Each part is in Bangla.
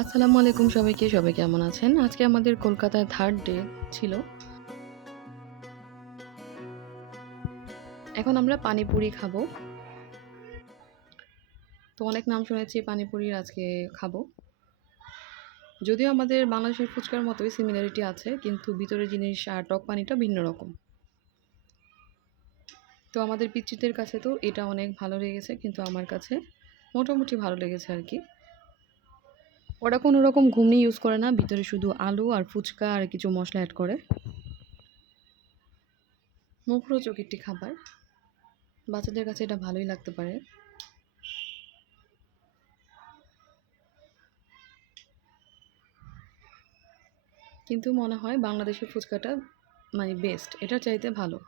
আসসালামু আলাইকুম সবাইকে, সবাই কেমন আছেন? আজকে আমাদের কলকাতায় থার্ড ডে ছিল। এখন আমরা পানিপুরি খাব। তো অনেক নাম শুনেছি, পানিপুরির আজকে খাব। যদিও আমাদের বাংলাদেশের ফুচকার মতোই সিমিলারিটি আছে, কিন্তু ভিতরের জিনিস আর টক পানিটা ভিন্ন রকম। তো আমাদের পিচ্চিদের কাছে তো এটা অনেক ভালো লেগেছে, কিন্তু আমার কাছে মোটামুটি ভালো লেগেছে আর কি। ওরা কোনো রকম ঘুমনি ইউজ করে না, ভিতরে শুধু আলু আর ফুচকা আর কিছু মশলা অ্যাড করে। মুখরোচক একটি খাবার। বাচ্চাদের কাছে এটা ভালোই লাগতে পারে। কিন্তু মনে হয় বাংলাদেশের ফুচকাটা মানে বেস্ট এটা চাইতে ভালো।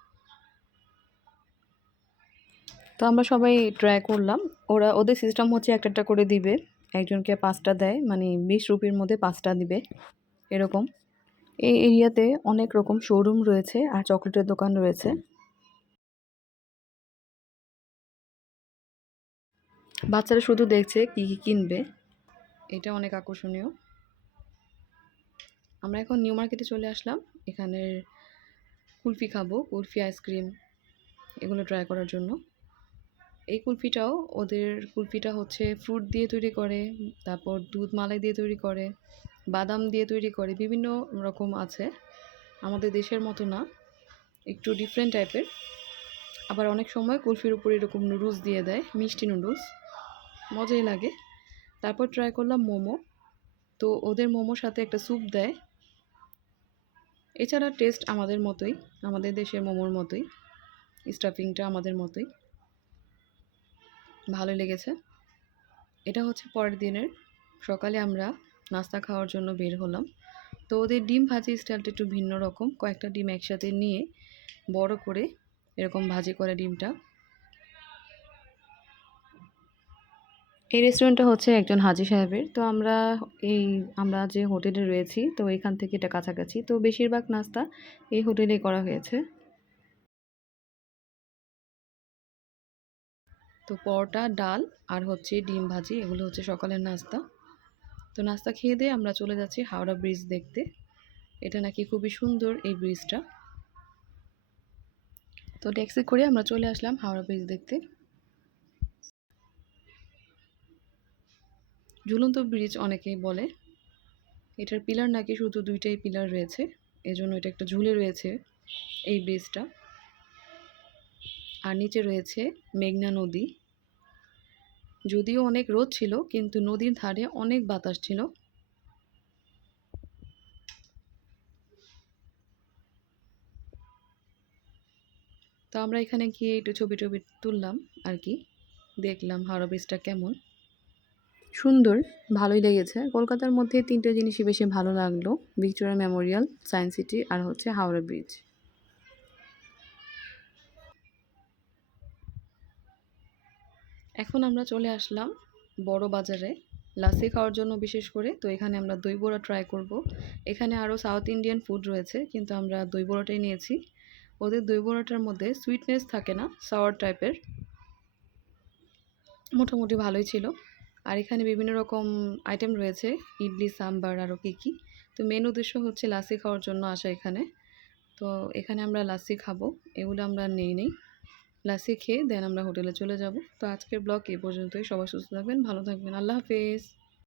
তো আমরা সবাই ট্রাই করলাম। ওরা, ওদের সিস্টেম হচ্ছে একটা একটা করে দিবে। একজনকে পাঁচটা দেয় মানে বিশ রুপির মধ্যে পাঁচটা দিবে, এরকম। এই এরিয়াতে অনেক রকম শোরুম রয়েছে আর চকলেটের দোকান রয়েছে। বাচ্চারা শুধু দেখছে কি কি কিনবে, এটা অনেক আকর্ষণীয়। আমরা এখন নিউ মার্কেটে চলে আসলাম, এখানের কুলফি খাব, কুলফি, আইসক্রিম, এগুলো ট্রাই করার জন্য। এই কুলফিটাও ওদের কুলফিটা হচ্ছে ফ্রুট দিয়ে তৈরি করে, তারপর দুধ মালাই দিয়ে তৈরি করে, বাদাম দিয়ে তৈরি করে, বিভিন্ন রকম আছে। আমাদের দেশের মতো না, একটু ডিফারেন্ট টাইপের আবার অনেক সময় কুলফির উপর এরকম নুডলস দিয়ে দেয়, মিষ্টি নুডলস মজাই লাগে। তারপর ট্রাই করলাম মোমো। তো ওদের মোমোর সাথে একটা স্যুপ দেয়। এছাড়া টেস্ট আমাদের মতোই, আমাদের দেশের মোমোর মতোই স্টাফিংটা আমাদের মতোই। ভালো লেগেছে। এটা হচ্ছে পরের দিনের। সকালে আমরা নাস্তা খাওয়ার জন্য বের হলাম। তো ওদের ডিম ভাজি স্টাইলটা একটু ভিন্ন রকম। কয়েকটা ডিম একসাথে নিয়ে বড় করে এরকম ভাজি করে ডিমটা। এই রেস্টুরেন্টটা হচ্ছে একজন হাজি সাহেবের। তো আমরা এই, আমরা যে হোটেলে রয়েছি, তো এখান থেকে এটা কাছাকাছি। তো বেশিরভাগ নাস্তা এই হোটেলেই করা হয়েছে। তো পরোটা, ডাল আর হচ্ছে ডিম ভাজি, এগুলো হচ্ছে সকালের নাস্তা। তো নাস্তা খেয়ে দিয়ে আমরা চলে যাচ্ছি হাওড়া ব্রিজ দেখতে। এটা নাকি খুবই সুন্দর এই ব্রিজটা। তো ট্যাক্সি করে আমরা চলে আসলাম হাওড়া ব্রিজ দেখতে। ঝুলন্ত ব্রিজ অনেকেই বলে। এটার পিলার নাকি শুধু দুইটাই পিলার রয়েছে, এজন্য এটা একটা ঝুলে রয়েছে এই ব্রিজটা। আর নিচে রয়েছে মেঘনা নদী। যদিও অনেক রোদ ছিল, কিন্তু নদীর ধারে অনেক বাতাস ছিল। তো আমরা এখানে গিয়ে একটু ছবি টবি তুললাম আর কি। দেখলাম হাওড়া ব্রিজটা কেমন। সুন্দর, ভালোই লেগেছে। কলকাতার মধ্যে তিনটে জিনিসই বেশি ভালো লাগল, ভিক্টোরিয়া মেমোরিয়াল, সায়েন্স সিটি আর হচ্ছে হাওড়া ব্রিজ। এখন আমরা চলে আসলাম বড় বাজারে। লাসি খাওয়ার জন্য বিশেষ করে। তো এখানে আমরা দই বড়া ট্রাই করব। এখানে আরও সাউথ ইন্ডিয়ান ফুড রয়েছে, কিন্তু আমরা দই বড়াটাই নিয়েছি। ওদের দই বড়াটার মধ্যে সুইটনেস থাকে না সাওয়ার টাইপের মোটামুটি ভালোই ছিল। আর এখানে বিভিন্ন রকম আইটেম রয়েছে, ইডলি, সাম্বার, আরও কী কী। তো মেন উদ্দেশ্য হচ্ছে লাসি খাওয়ার জন্য আসা এখানে। তো এখানে আমরা লাসি খাব, এগুলো আমরা নেই নেই। লাসি খেয়ে দেন আমরা হোটেলে চলে যাব। তো আজকের ব্লগ এ পর্যন্তই। সবাই সুস্থ থাকবেন, ভালো থাকবেন। আল্লাহ হাফেজ।